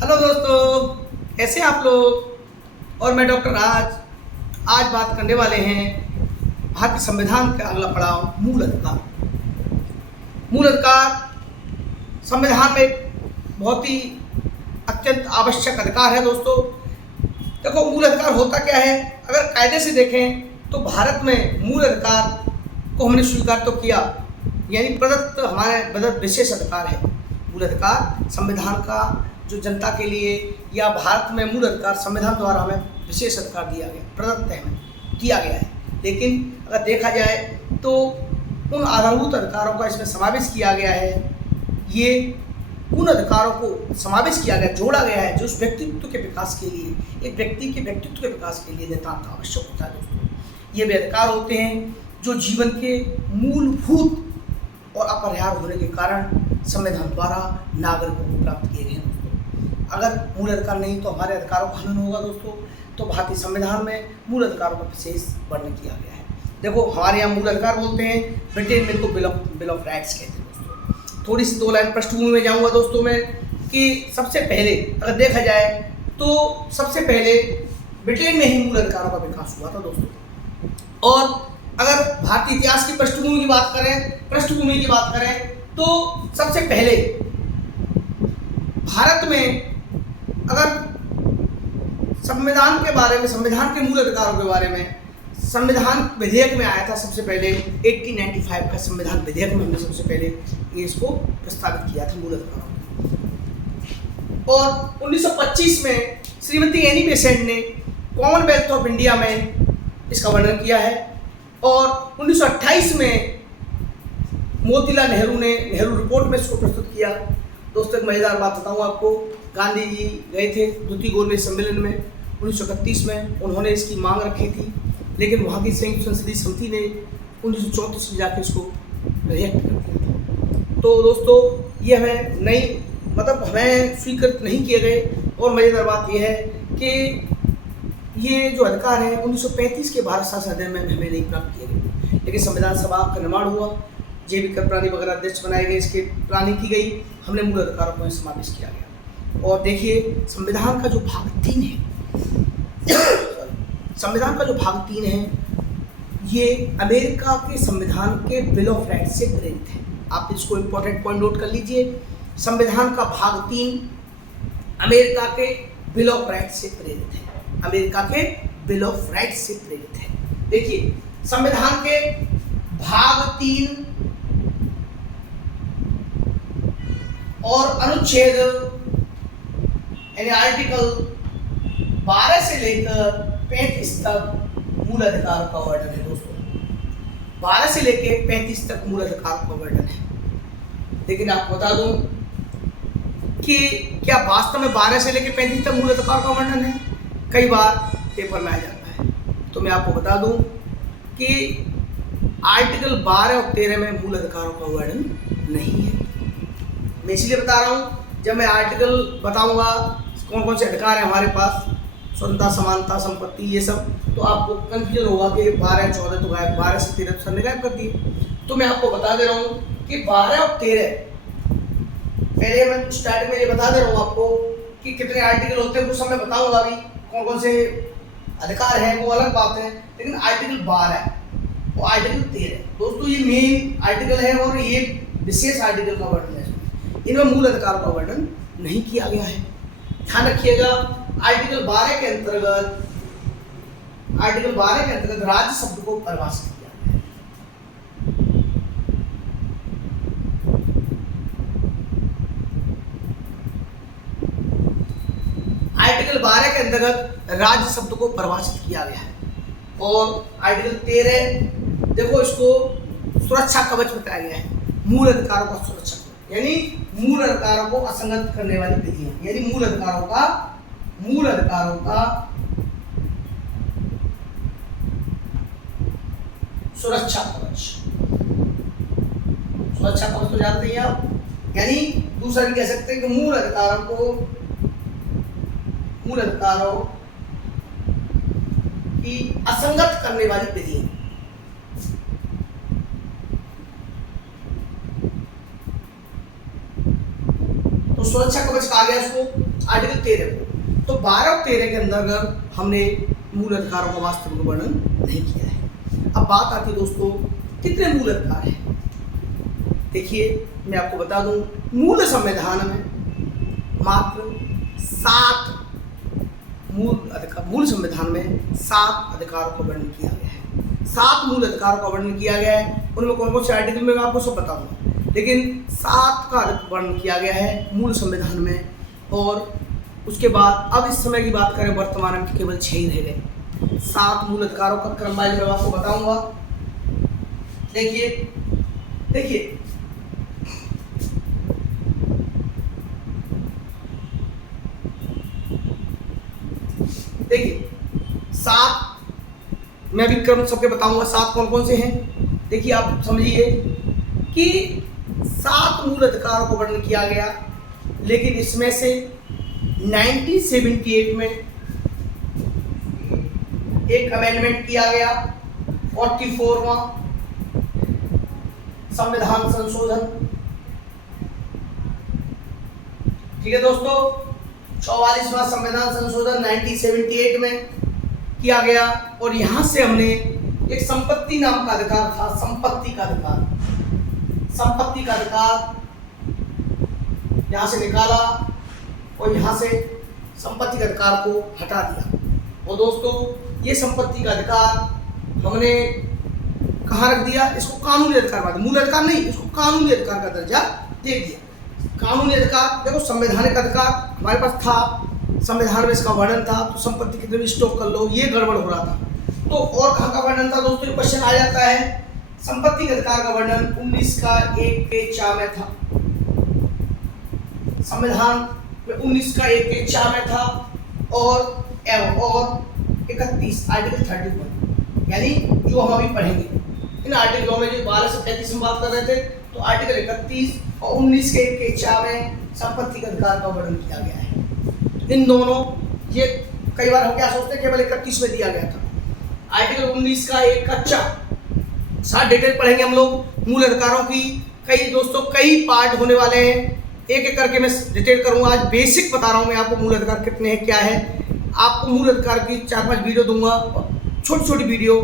Hello दोस्तों, कैसे हैं आप लोग। और मैं डॉक्टर राज आज बात करने वाले हैं भारतीय संविधान का अगला पड़ाव मूल अधिकार। मूल अधिकार संविधान में बहुत ही अत्यंत आवश्यक अधिकार है दोस्तों। देखो, मूल अधिकार होता क्या है। अगर कायदे से देखें तो भारत में मूल अधिकार को हमने स्वीकार तो किया, यानी प्रदत्त हमारे प्रदत्त विशेष अधिकार है। मूल अधिकार संविधान का जो जनता के लिए या भारत में मूल अधिकार संविधान द्वारा हमें विशेष अधिकार दिया गया, प्रदत्त है, हमें दिया गया है। लेकिन अगर देखा जाए तो उन आधारभूत अधिकारों का इसमें समावेश किया गया है। ये उन अधिकारों को समावेश किया गया, जोड़ा गया है जो उस व्यक्तित्व के विकास के लिए, एक व्यक्ति के व्यक्तित्व के विकास के लिए नितांत आवश्यक होता है दोस्तों। ये वे अधिकार होते हैं जो जीवन के मूलभूत और अपरिहार्य होने के कारण संविधान द्वारा नागरिकों को प्राप्त किए गए हैं दोस्तों। अगर मूल अधिकार नहीं तो हमारे अधिकारों का हनन होगा दोस्तों। तो भारतीय संविधान में मूल अधिकारों का विशेष वर्णन किया गया है। देखो, हमारे यहाँ मूल अधिकार बोलते हैं, ब्रिटेन में इनको बिल ऑफ राइट्स कहते हैं दोस्तों। थोड़ी सी दो लाइन पृष्ठभूमि में जाऊँगा दोस्तों मैं, कि सबसे पहले अगर देखा जाए तो सबसे पहले ब्रिटेन में ही मूल अधिकारों का विकास हुआ था दोस्तों। और अगर भारतीय इतिहास की पृष्ठभूमि की बात करें तो सबसे पहले भारत में अगर संविधान के बारे में, संविधान के मूल अधिकारों के बारे में संविधान विधेयक में आया था। सबसे पहले 1895 का संविधान विधेयक में हमने सबसे पहले ये इसको प्रस्तावित किया था मूल अधिकारों। और 1925 में श्रीमती एनी बेसेंट ने कॉमनवेल्थ ऑफ इंडिया में इसका वर्णन किया है। और 1928 में मोतीलाल नेहरू ने नेहरू रिपोर्ट में इसको प्रस्तुत किया। दोस्तों, एक मज़ेदार बात बताऊँ आपको, गांधी जी गए थे द्वितीय गोलमेज सम्मेलन में 1931 में, उन्होंने इसकी मांग रखी थी, लेकिन वहाँ की संयुक्त संसदीय समिति ने 1934 में जाकर इसको रिजेक्ट कर दिया था। तो दोस्तों, ये हमें स्वीकृत नहीं किए गए। और मज़ेदार बात यह है कि ये जो अधिकार हैं 1935 के भारत शासन अधिनियम में हमें नहीं प्राप्त किए गए। लेकिन संविधान सभा का निर्माण हुआ, जे बी कृपलानी वगैरह अध्यक्ष बनाए गए, इसके प्लानिंग की गई, हमने मूल अधिकारों को समावेश किया गया। और देखिए, संविधान का जो भाग 3 है संविधान का जो भाग 3 है, ये अमेरिका के संविधान के बिल ऑफ राइट्स से प्रेरित है। आप इसको इंपॉर्टेंट पॉइंट नोट कर लीजिए। संविधान का भाग 3 अमेरिका के बिल ऑफ राइट्स से प्रेरित है। अमेरिका के बिल ऑफ राइट्स से प्रेरित है। देखिए, संविधान के भाग 3 और अनुच्छेद यानी आर्टिकल 12 से लेकर 35 तक मूल अधिकार का वर्णन है दोस्तों। 12 से लेकर 35 तक मूल अधिकार का वर्णन है। लेकिन आपको बता दूं कि क्या वास्तव में 12 से लेकर 35 तक मूल अधिकार का वर्णन है? कई बार पेपर में आ जाता है। तो मैं आपको बता दूं कि आर्टिकल 12 और 13 में मूल अधिकारों का वर्णन नहीं है। मैं इसलिए बता रहा हूँ, जब मैं आर्टिकल बताऊंगा कौन कौन से अधिकार हैं हमारे पास, स्वतंत्रता, समानता, संपत्ति, ये सब, तो आपको कंफ्यूजन होगा कि 12 14 तो गायब, 12 से 13 तो सर ने गायब कर दिए। तो मैं आपको बता दे रहा हूँ कि 12 और 13, पहले मैं स्टार्टिंग में ये बता दे रहा हूँ आपको कि कितने आर्टिकल होते हैं, वो सब मैं बताऊँगा अभी कौन कौन से अधिकार हैं, वो अलग बात है। लेकिन आर्टिकल 12 और आर्टिकल 13 दोस्तों, ये मेन आर्टिकल है और ये विशेष आर्टिकल का वर्णन है। इनमें मूल अधिकार का वर्णन नहीं किया गया है। ध्यान रखिएगा, आर्टिकल 12 के अंतर्गत राज्य शब्द को परिभाषित किया गया है। आर्टिकल 12 के अंतर्गत राज्य शब्द को परिभाषित किया गया है। और आर्टिकल 13, देखो, इसको सुरक्षा कवच बताया गया है। मूल अधिकारों का सुरक्षा कवच, यानी मूल अधिकारों को असंगत करने वाली विधियां, यानी मूल अधिकारों का सुरक्षा कवच तो जानते हैं आप। यानी दूसरा भी कह सकते हैं कि मूल अधिकारों की असंगत करने वाली विधियां। तो सुरक्षा कवच कहा गया इसको। आर्टिकल 13 को। तो 12 और 13 के अंदर हमने मूल अधिकारों का वास्तविक वर्णन नहीं किया है। अब बात आती है दोस्तों, कितने मूल अधिकार हैं? देखिए, मैं आपको बता दूं, मूल संविधान में मात्र 7 मूल संविधान में 7 अधिकारों का वर्णन किया गया है। 7 मूल अधिकारों का वर्णन किया गया है। उनमें कौन कौन से आर्टिकल में मैं आपको सब बताऊंगा, लेकिन 7 का वर्णन किया गया है मूल संविधान में। और उसके बाद अब इस समय की बात करें, वर्तमान में केवल 6 ही रह गए। 7 मूल अधिकारों का क्रम वाइज मैं आपको बताऊंगा। देखिए देखिए, देखिए 7 मैं भी क्रम सबके बताऊंगा 7 कौन कौन से हैं। देखिए, आप समझिए कि 7 मूल अधिकारों को वर्णन किया गया, लेकिन इसमें से 1978 में एक अमेंडमेंट किया गया, 44वां संविधान संशोधन। ठीक है दोस्तों, 44वां संविधान संशोधन 1978 में किया गया। और यहां से हमने एक संपत्ति नाम का अधिकार था, संपत्ति का अधिकार, संपत्ति का अधिकार यहां से निकाला और यहां से संपत्ति के अधिकार को हटा दिया। और दोस्तों, ये संपत्ति का अधिकार हमने कहाँ रख दिया? इसको कानूनी अधिकार, मूल अधिकार नहीं, इसको कानूनी अधिकार का दर्जा दे दिया। कानूनी अधिकार, देखो संवैधानिक अधिकार हमारे पास था, संविधान में इसका वर्णन था, तो संपत्ति कितने भी स्टॉक कर लो, ये गड़बड़ हो रहा था। तो और कहाँ का वर्णन था दोस्तों? क्वेश्चन आ जाता है। संपत्ति के अधिकार का वर्णन 19 का 1 के 4 में था, संविधान में 19 का 1 के 4 में था। और 31 आर्टिकल 31, यानी जो हम अभी पढ़ेंगे इन आर्टिकलों में, जो 12 से 35 में बात कर रहे थे, तो आर्टिकल 31 और 19 के 1 के 4 में संपत्ति के अधिकार का वर्णन किया गया है। इन दोनों, ये कई बार हम क्या सोचते हैं केवल 31 में दिया गया था। आर्टिकल 19 का 1 का 4, साथ डिटेल पढ़ेंगे हम लोग मूल अधिकारों की। कई दोस्तों कई पार्ट होने वाले हैं, एक एक करके मैं डिटेल करूंगा। आज बेसिक बता रहा हूं मैं आपको, मूल अधिकार कितने हैं, क्या है। आपको मूल अधिकार की 4-5 वीडियो दूंगा, छोटी छोटी वीडियो,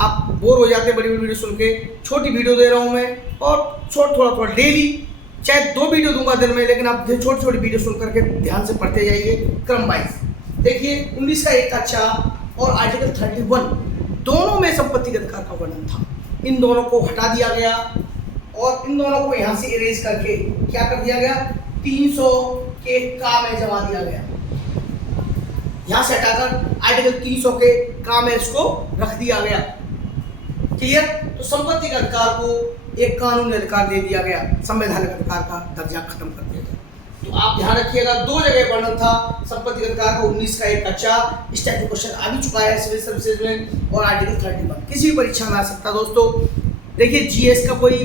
आप बोर हो जाते हैं बड़ी बड़ी वीडियो सुन के, छोटी वीडियो दे रहा हूं मैं। और थोड़ा डेली, चाहे 2 वीडियो दूंगा दिन में, लेकिन आप छोटी छोटी वीडियो सुन करके ध्यान से पढ़ते जाइए क्रम वाइज। देखिए, 19 का 1 का 4 और आर्टिकल 31 दोनों में संपत्ति के अधिकार का वर्णन था। इन दोनों को हटा दिया गया और इन दोनों को यहाँ से इरेज करके क्या कर दिया गया? 300 के का में जमा दिया गया। यहाँ से हटाकर आर्टिकल 300 के का में इसको रख दिया गया। क्लियर? तो संपत्ति के अधिकार को एक कानूनी अधिकार दे दिया गया, संवैधानिक अधिकार का दर्जा खत्म कर दिया गया। तो आप ध्यान रखिएगा, 2 जगह वर्णन था संपत्ति के अधिकार का, 19 का 1 का 4। इस टाइप का क्वेश्चन आ भी चुका है सिविल सर्विसेज में, और आर्टिकल 31 किसी भी परीक्षा में आ सकता है दोस्तों। देखिए, जीएस का कोई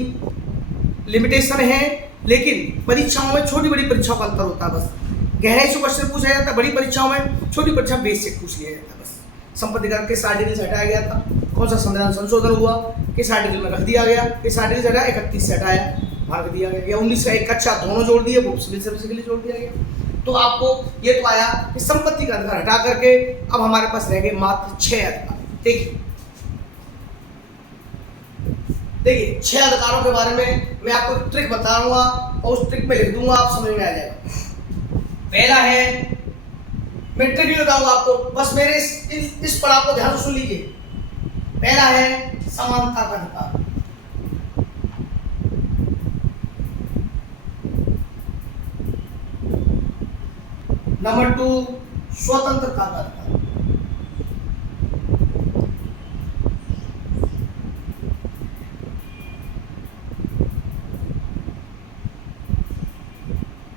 लिमिटेशन है, लेकिन परीक्षाओं में छोटी बड़ी परीक्षाओं का अंतर होता है। बस गहराई से क्वेश्चन पूछा जाता है बड़ी परीक्षाओं में, छोटी परीक्षा बेसिक पूछ लिया जाता है। बस संपत्ति कर किस आर्टिकल से हटाया गया था, कौन सा संविधान संशोधन हुआ, किस आर्टिकल में रख दिया गया, किस आर्टिकल से हटाया, 31 से हटाया, भाग दिया गया, या 19 का 1 का 4 दोनों जोड़ दिए, वो सिविल सर्विस के लिए जोड़ दिया गया। तो आपको ये तो आया कि संपत्ति का अधिकार हटा करके अब हमारे पास रह गए मात्र 6 अधिकार। देखिए 6 अधिकारों के बारे में मैं आपको ट्रिक बताऊंगा और उस ट्रिक में लिख दूंगा, आप समझ में आ जाएगा। पहला है, मैं ट्रिक भी बताऊंगा आपको, बस मेरे इस पड़ाव को ध्यान से सुन लीजिए। पहला है समानता का अधिकार, नंबर 2 स्वतंत्रता का अधिकार,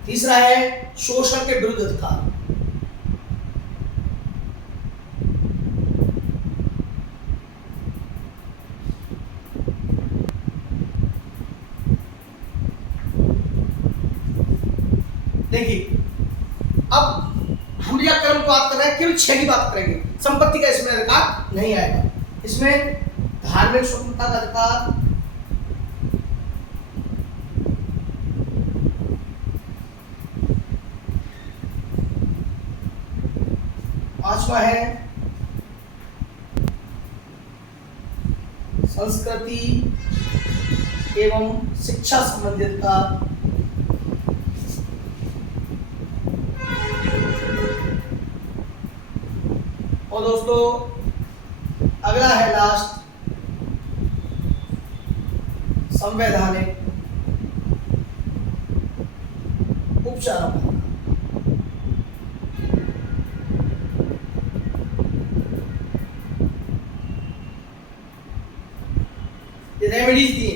तीसरा है शोषण के विरुद्ध अधिकार, देखिए अब हम यह क्रम बात कर रहे हैं, केवल 6 की बात करेंगे, संपत्ति का इसमें अधिकार नहीं आएगा। इसमें धार्मिक स्वतंत्रता का अधिकार, पांचवा है संस्कृति एवं शिक्षा संबंधी अधिकार। और दोस्तों अगला है लास्ट संवैधानिक उपचार। रेमेडीज दिए।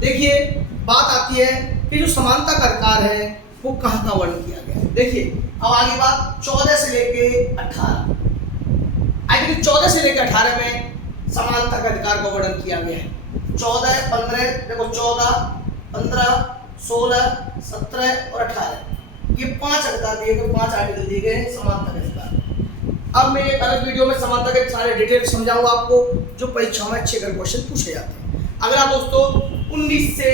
देखिए बात आती है कि जो समानता का अधिकार है वो कहाँ का वर्णन किया गया है। देखिए अब आगे बात 14 से लेके 18, आर्टिकल 14 से लेके 18 में समानता का अधिकार का वर्णन किया गया है। 14, 15, देखो 14, 15, 16, 17 और 18 ये 5 अधिकार दिए गए, 5 आर्टिकल दिए गए हैं समानता के अधिकार। अब मैं एक अलग वीडियो में समानता के सारे डिटेल समझाऊंगा आपको, जो परीक्षा में अच्छे क्वेश्चन पूछे जाते हैं। अगला दोस्तों 19 से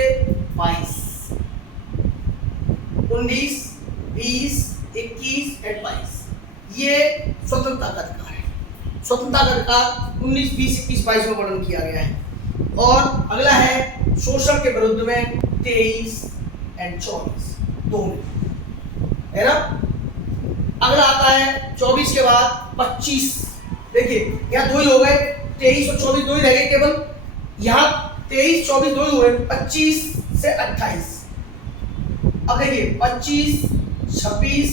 22, 19, 20, 21 और 22 ये स्वतंत्रता का अधिकार है। स्वतंत्रता का अधिकार 19, 20, 21, 22 में वर्णन किया गया है। और अगला है शोषण के विरुद्ध में 23 और 24 दो में, है ना। अगला आता है 24 के बाद 25। देखिए यहाँ दो ही हो गए, 23 और 24 दो ही रह गए केवल। यहाँ 23, 24 दो ही हुए, 25 से 28। अब देखिए 25, 26,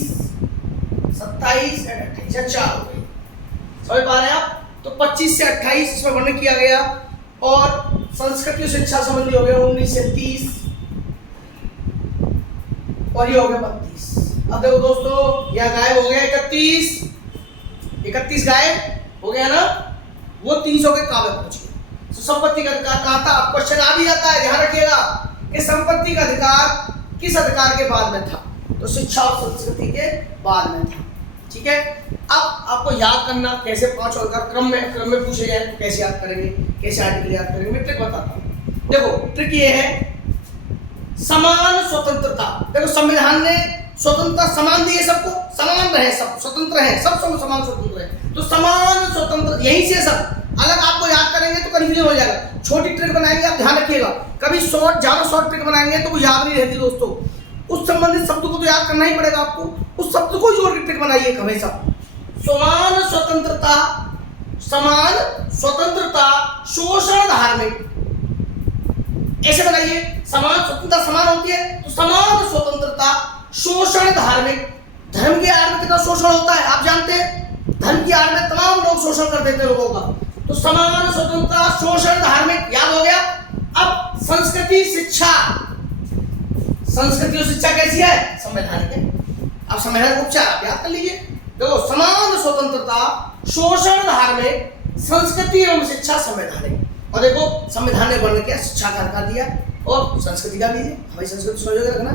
27 और 28 या 4 हो गए। समझ पा रहे हैं आप। तो 25 से 28 इसमें वर्णन किया गया। और संस्कृति और शिक्षा संबंधी हो गया 19 से 30 और ये हो गया 32। अब देखो दोस्तों यह गायब हो गया 31 गायब हो गया ना, वो 300 के काबे पहुंच गए। तो संपत्ति का अधिकार कहा था, अब क्वेश्चन आ भी जाता है, ध्यान रखिएगा कि संपत्ति का अधिकार किस अधिकार के बाद में था, तो शिक्षा और संस्कृति के बाद में था। ठीक है। अब आपको याद करना कैसे 5 अधिकार क्रम में पूछे जाए तो कैसे याद करेंगे, कैसे आर्टिकल याद करेंगे, मैं ट्रिक बताता हूँ। देखो ट्रिक ये है, समान स्वतंत्रता। देखो संविधान ने स्वतंत्रता समान दी है, सबको समान रहे, सब स्वतंत्र है, सब समान स्वतंत्र है। तो समान स्वतंत्र यहीं से सब अलग आपको याद करेंगे तो कंफ्यूजन हो जाएगा। छोटी ट्रिक बनाएंगे आप ध्यान रखिएगा, कभी ज्यादा शॉर्ट ट्रिक बनाएंगे तो वो याद नहीं रहती दोस्तों। उस संबंधित शब्द को तो याद करना ही पड़ेगा आपको, उस शब्द को जोड़ के ट्रिक बनाइए हमेशा। समान स्वतंत्रता शोषण धार्मिक, ऐसे बनाइए। समान स्वतंत्रता समान होती है तो समान स्वतंत्रता शोषण धार्मिक। धर्म की आड़ में कितना शोषण होता है आप जानते हैं, धर्म की आड़ में तमाम लोग शोषण कर देते हैं लोगों का। तो समान स्वतंत्रता शोषण धार्मिक याद हो गया। अब संस्कृति शिक्षा, संस्कृति और शिक्षा कैसी है, संवैधानिक है। अब संवैधानिक उपचार आप याद कर लीजिए। देखो समान स्वतंत्रता शोषण धार्मिक, संस्कृति एवं शिक्षा संवैधानिक। और देखो संविधान ने वर्णन किया, शिक्षा का अधिकार दिया और संस्कृति का भी है, हमें संस्कृति संजोग रखना,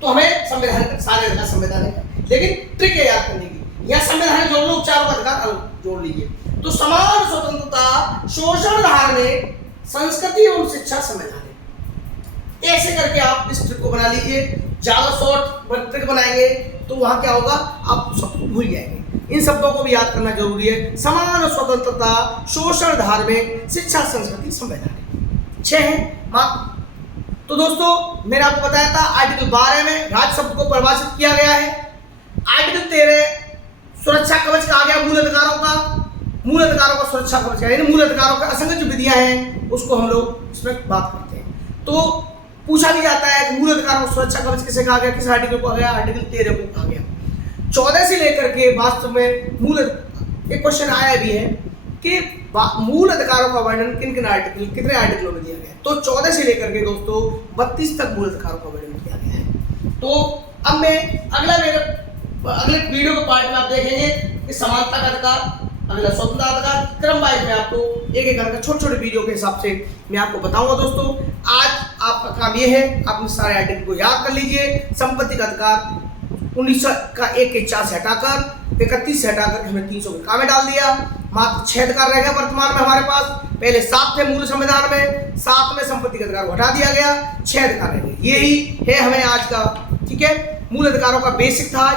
तो हमें संविधान का सारे अधिकार संवैधानिक है। लेकिन ट्रिक है याद करने की, यह संविधान जोड़ लो, उपचारों का अधिकार अलग जोड़ लीजिए। तो समान स्वतंत्रता शोषण धार्मिक, संस्कृति एवं शिक्षा संवैधानिक, ऐसे करके आप इस ट्रिक को बना लीजिए। ज्यादा शॉर्ट ट्रिक बनाएंगे तो वहां क्या होगा, आप सबको भूल जाएंगे। इन शब्दों को भी याद करना जरूरी है, समान स्वतंत्रता शोषण धार्मिक, शिक्षा संस्कृति संवैधानिक, 6 है मात्र। तो दोस्तों मैंने आपको बताया था आर्टिकल 12 में राज्य शब्द को परिभाषित किया गया है। आर्टिकल 13 सुरक्षा कवच का आ गया, मूल अधिकारों का सुरक्षा कवच, यानी मूल अधिकारों का असंगत जो विधियां हैं उसको हम लोग इसमें बात करते हैं। तो पूछा भी जाता है कि मूल अधिकारों का सुरक्षा कवच किसे कहा गया, किस आर्टिकल को आ गया, आर्टिकल 13 को कहा गया। 14 से लेकर के वास्तव में मूल एक क्वेश्चन आया भी है कि मूल अधिकारों का वर्णन किन आर्टिकल, कितने आर्टिकलों में दिया गया है। तो 14 से लेकर के दोस्तों 32 तक मूल अधिकारों का वर्णन किया गया है। तो अब मैं अगले वीडियो के पार्ट में आप देखेंगे कि समानता का अधिकार, अगला स्वतंत्रता अधिकार, क्रम वाइज में आपको एक एक करके छोटे वीडियो के हिसाब से मैं आपको बताऊंगा। दोस्तों आज आपका काम ये है, आप सारे आर्टिकल को याद कर लीजिए। संपत्ति का अधिकार 19 का 1 के 4 से हटाकर 31 से हटाकर हमने 300 के कामे डाल दिया। मात्र 6 अधिकार रह गया वर्तमान में हमारे पास, पहले 7 थे मूल संविधान में, 7 में संपत्ति का अधिकार को हटा दिया गया, 6 अधिकार रह गए। यही है हमें आज का, ठीक है, मूल अधिकारों का बेसिक था।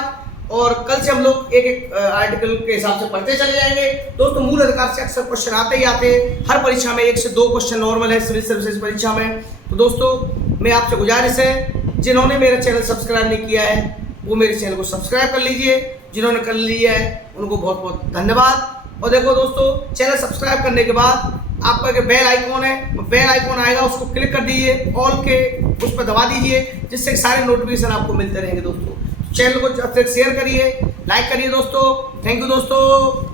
और कल से हम लोग एक एक आर्टिकल के हिसाब से पढ़ते चले जाएंगे। दोस्तों मूल अधिकार से अक्सर क्वेश्चन आते ही आते हैं, हर परीक्षा में 1 से 2 क्वेश्चन नॉर्मल है सिविल सर्विसेज परीक्षा में। तो दोस्तों मैं आपसे गुजारिश है, जिन्होंने मेरा चैनल सब्सक्राइब नहीं किया है वो मेरे चैनल को सब्सक्राइब कर लीजिए, जिन्होंने कर लिया है उनको बहुत बहुत धन्यवाद। और देखो दोस्तों, चैनल सब्सक्राइब करने के बाद आपका जो बेल आइकॉन है, बेल आइकॉन आएगा उसको क्लिक कर दीजिए, ऑल के उस पर दबा दीजिए, जिससे सारे नोटिफिकेशन आपको मिलते रहेंगे। दोस्तों चैनल को जब तक शेयर करिए, लाइक करिए दोस्तों। थैंक यू दोस्तों।